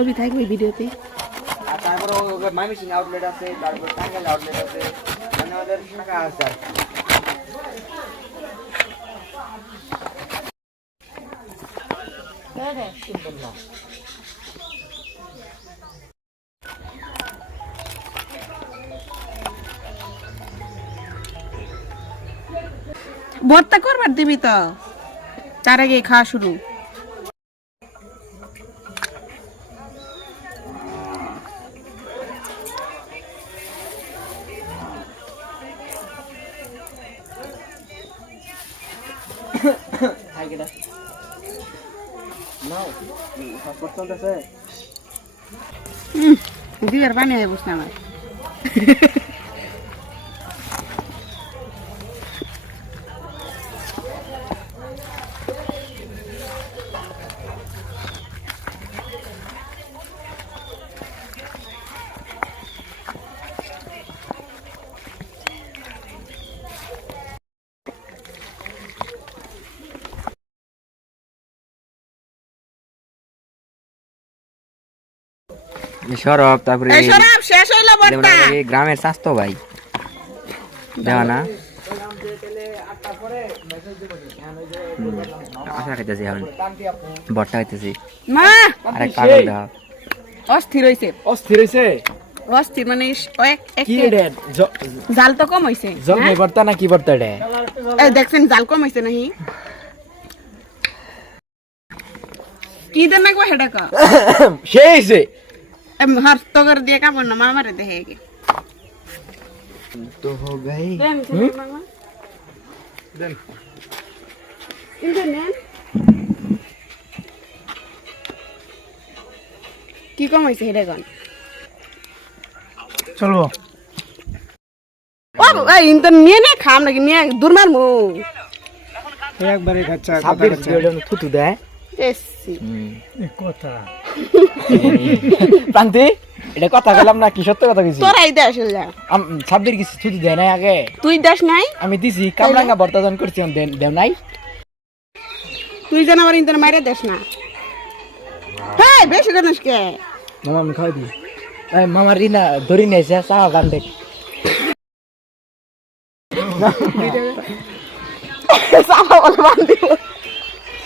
অভি থাকবে ভিডিওতে। আর তারপরে মাইমিসিং আউটলেট আছে, তারপর টাঙ্গাইল আউটলেট আছে, মানে ওদের শাখা আছে আর কি। ভর্তা করবার দিবি তো, তার আগে খাওয়া শুরু। দিবার পানি হয় বুঝতে আমার। সরব তারপরে শেষ হইলো ভর্তা। গ্রামের স্বাস্থ্য ভাই দেওয়া না আশা খাইতেছি এখন ভর্তা খাইতেছি। মা আরেক পাগল দেওয়া অস্থির হইছে। অস্থির হইছে অস্থির মানে কি রে? জাল তো কম হইছে। জলপাই ভর্তা না কি ভর্তা রে? এই দেখছেন জাল কম হইছে নাহি? কি দেন না গো হেডা কা সেইছে हर तो कर दिया का बनना मामा रे देहेगे তো हो गई देन इंटरनेट কি কম হইছে হেডা গান চলবো ও এই ইন্টার নিয়ে নে খাম নাকি নিয়ে দূর মারমু একবারে কাচ্চা সাবির ভিডিও থুতু দেয় এসি কথা প্রান্তি এটা কথা বললাম না কি সত্য কথা কইছি তোরাই দে আসল যা সাবির কিছু থুতু দেয় না আগে তুই দাস নাই আমি দিছি কামরাঙ্গা বর্তমান করছি দেও নাই তুই জানা আমার ইন্টার মাইরে দেস না হ্যাঁ বেশি জানিস কে মামা আমি খাই দি এই মামা রিনা ধরি নেছে চা গান দেখ সাবা বলে বান্ধি